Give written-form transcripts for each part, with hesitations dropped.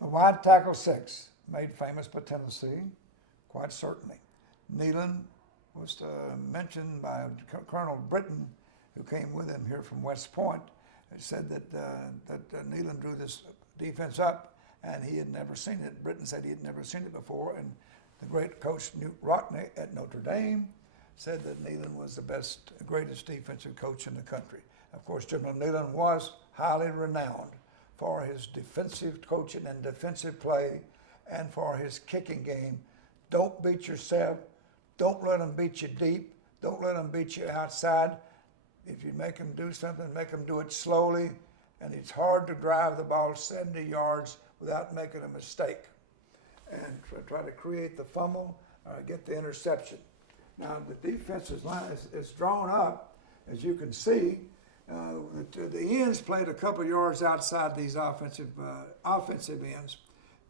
The wide tackle 6, made famous by Tennessee, quite certainly. Neyland was mentioned by Colonel Britton, who came with him here from West Point. He said that Neyland drew this defense up, and he had never seen it. Britton said he had never seen it before, and the great coach Newt Rockne at Notre Dame said that Neyland was the greatest defensive coach in the country. Of course, General Neyland was highly renowned for his defensive coaching and defensive play, and for his kicking game. Don't beat yourself. Don't let them beat you deep. Don't let them beat you outside. If you make them do something, make them do it slowly. And it's hard to drive the ball 70 yards without making a mistake. And try to create the fumble or get the interception. Now, the defensive line is drawn up, as you can see. The ends played a couple yards outside these offensive ends.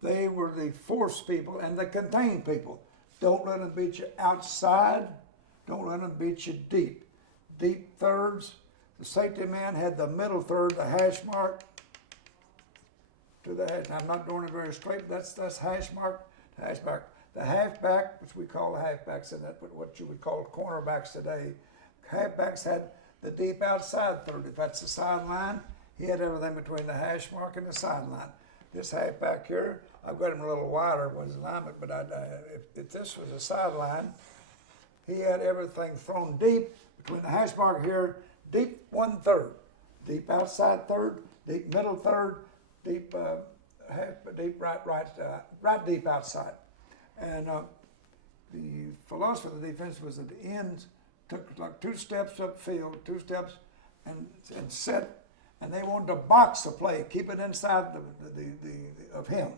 They were the force people and the contain people. Don't let them beat you outside. Don't let them beat you deep. Deep thirds. The safety man had the middle third, the hash mark to the hash. I'm not doing it very straight, but that's hash mark. Hash mark. The halfback, which we call the halfbacks, and that's what you would call cornerbacks today. Halfbacks had the deep outside third. If that's the sideline, he had everything between the hash mark and the sideline. This halfback here, I've got him a little wider was alignment, but if this was a sideline, he had everything thrown deep between the hash mark here, deep 1/3, deep outside third, deep middle third, deep right deep outside. And the philosophy of the defense was that the ends took like 2 steps upfield, 2 steps, and set, and they wanted to box the play, keep it inside of him.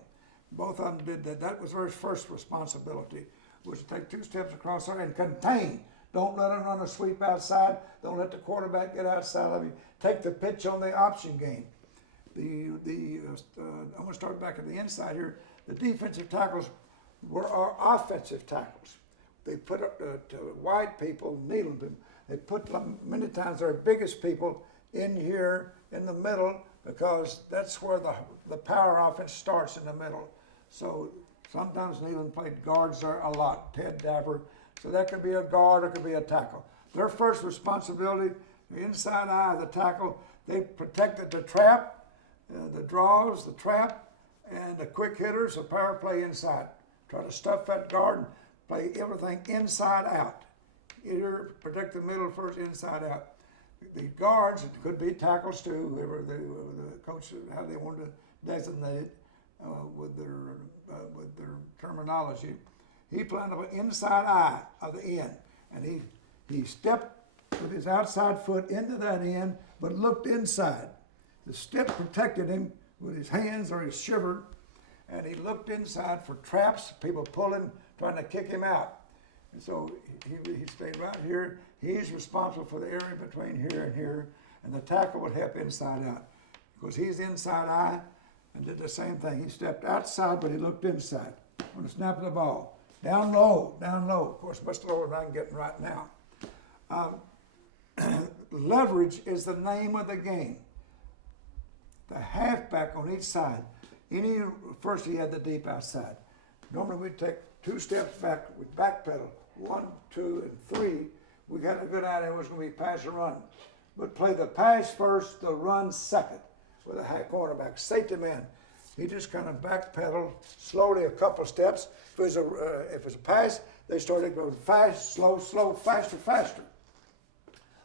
Both of them did that. That was their first responsibility, was to take 2 steps across there and contain. Don't let them run a sweep outside. Don't let the quarterback get outside of you. Take the pitch on the option game. I'm going to start back at the inside here. The defensive tackles were our offensive tackles. They put up to white people, kneeling them. They put many times their biggest people in here in the middle, because that's where the power offense starts, in the middle. So sometimes Neyland played guards there a lot, Ted Dabber. So that could be a guard or it could be a tackle. Their first responsibility, the inside eye of the tackle, they protected the trap, the draws, the trap, and the quick hitters, the power play inside. Try to stuff that guard and play everything inside out. Either protect the middle first, inside out. The guards, it could be tackles too, whoever the coach, how they wanted to designate it with their terminology. He planned on the inside eye of the end, and he stepped with his outside foot into that end, but looked inside. The step protected him with his hands or his shiver, and he looked inside for traps, people pulling, trying to kick him out. And so he stayed right here. He's responsible for the area between here and here, and the tackle would help inside out. Because he's inside eye, and did the same thing. He stepped outside, but he looked inside on the snap of the ball. Down low, down low. Of course, much lower than I'm getting right now. Leverage is the name of the game. The halfback on each side. First he had the deep outside. Normally we'd take 2 steps back, we'd backpedal, 1, 2, and 3. We got a good idea it was going to be pass or run. But play the pass first, the run second with a high cornerback. Safety man, he just kind of backpedaled slowly a couple steps. If it was a pass, they started going fast, slow, slow, faster, faster.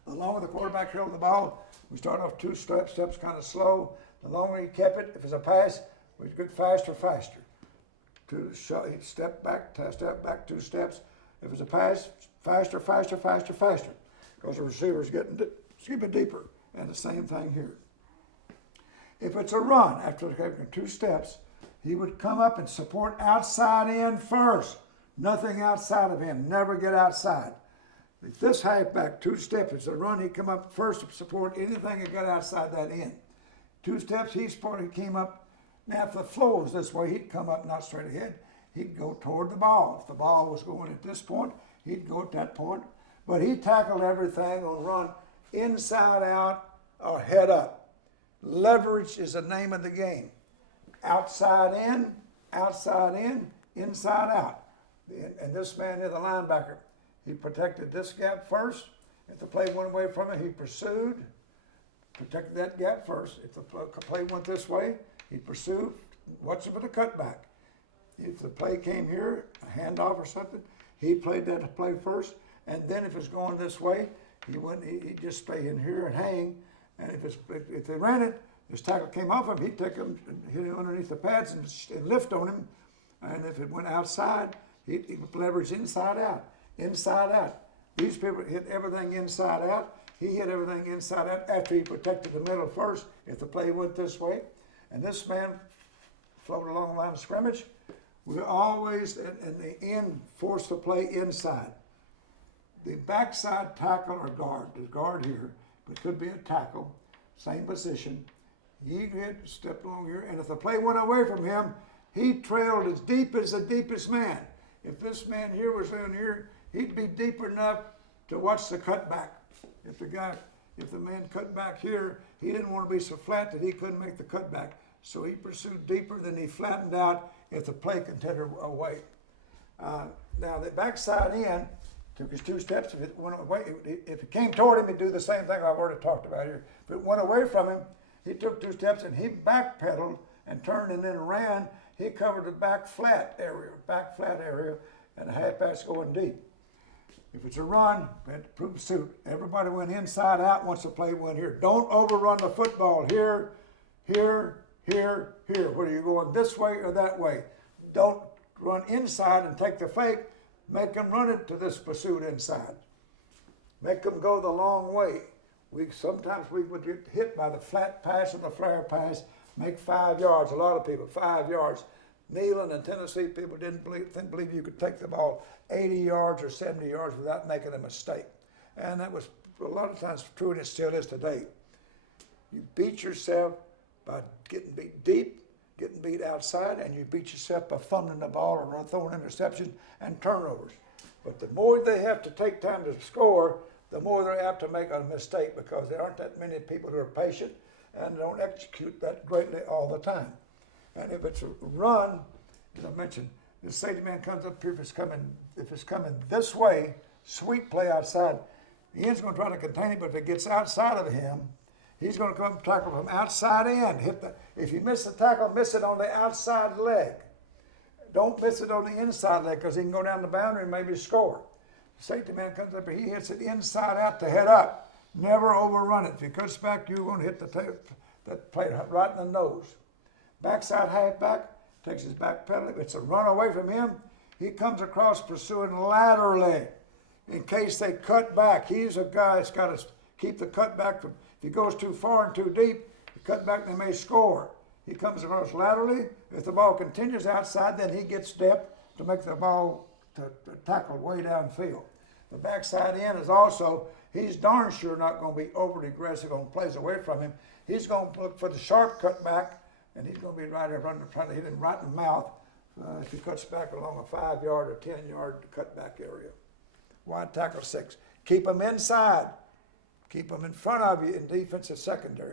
Along with the quarterback held the ball, we start off 2 steps kind of slow. The longer he kept it, if it's a pass, we'd get faster, faster. He'd step back, 2 steps. If it's a pass, faster, faster, faster, faster. Because the receiver's getting deeper. And the same thing here. If it's a run, after taking 2 steps, he would come up and support outside in first. Nothing outside of him. Never get outside. If this halfback, 2 steps, it's a run, he'd come up first to support anything that got outside that end. 2 steps, he came up. Now, if the flow was this way, he'd come up not straight ahead. He'd go toward the ball. If the ball was going at this point, he'd go at that point. But he tackled everything on run inside out or head up. Leverage is the name of the game. outside in, inside out. And this man here, the linebacker, he protected this gap first. If the play went away from him, he pursued, protected that gap first. If the play went this way, he pursued, watching for the cutback. If the play came here, a handoff or something, he played that play first. And then if it's going this way, he'd just stay in here and hang. And if they ran it, this tackle came off him, he'd take him and hit him underneath the pads and lift on him. And if it went outside, he'd leverage inside out, inside out. These people hit everything inside out. He hit everything inside out after he protected the middle first. If the play went this way, and this man floated along the line of scrimmage, we always, in the end, force the play inside. The backside tackle or guard, the guard here, but could be a tackle, same position. He hit, stepped along here, and if the play went away from him, he trailed as deep as the deepest man. If this man here was in here, he'd be deep enough to watch the cutback. If the man cut back here, he didn't want to be so flat that he couldn't make the cutback. So he pursued deeper, then he flattened out if the play continued away. Now the backside in took his 2 steps. If it went away, if it came toward him, he'd do the same thing I've already talked about here. If it went away from him, he took 2 steps and he backpedaled and turned and then ran. He covered the back flat area, and the half pass going deep. If it's a run, we had to prove suit. Everybody went inside out once the play went here. Don't overrun the football here, here, here, here. Whether you're going this way or that way. Don't run inside and take the fake. Make them run it to this pursuit inside. Make them go the long way. Sometimes we would get hit by the flat pass or the flare pass, make 5 yards. A lot of people, 5 yards. Neyland and Tennessee people didn't believe you could take the ball 80 yards or 70 yards without making a mistake. And that was a lot of times true, and it still is today. You beat yourself by getting beat deep, getting beat outside, and you beat yourself by fumbling the ball or throwing interceptions and turnovers. But the more they have to take time to score, the more they're apt to make a mistake, because there aren't that many people who are patient and don't execute that greatly all the time. And if it's a run, as I mentioned, the safety man comes up here, if it's coming this way, sweep play outside, the end's going to try to contain it, but if it gets outside of him, he's going to come tackle from outside in. If you miss the tackle, miss it on the outside leg. Don't miss it on the inside leg, because he can go down the boundary and maybe score. The safety man comes up here, he hits it inside out to head up. Never overrun it. If he cuts back, you're going to hit that play right in the nose. Backside halfback takes his back pedal. If it's a run away from him, he comes across pursuing laterally in case they cut back. He's a guy that's got to keep the cut back from, if he goes too far and too deep, the cut back, they may score. He comes across laterally. If the ball continues outside, then he gets depth to make the ball to tackle way downfield. The backside in is also, he's darn sure not going to be overly aggressive on plays away from him. He's going to look for the sharp cutback, and he's going to be right there trying to hit him right in the mouth if he cuts back along a 5-yard or 10-yard cutback area. Wide tackle 6. Keep them inside. Keep them in front of you in defensive secondary.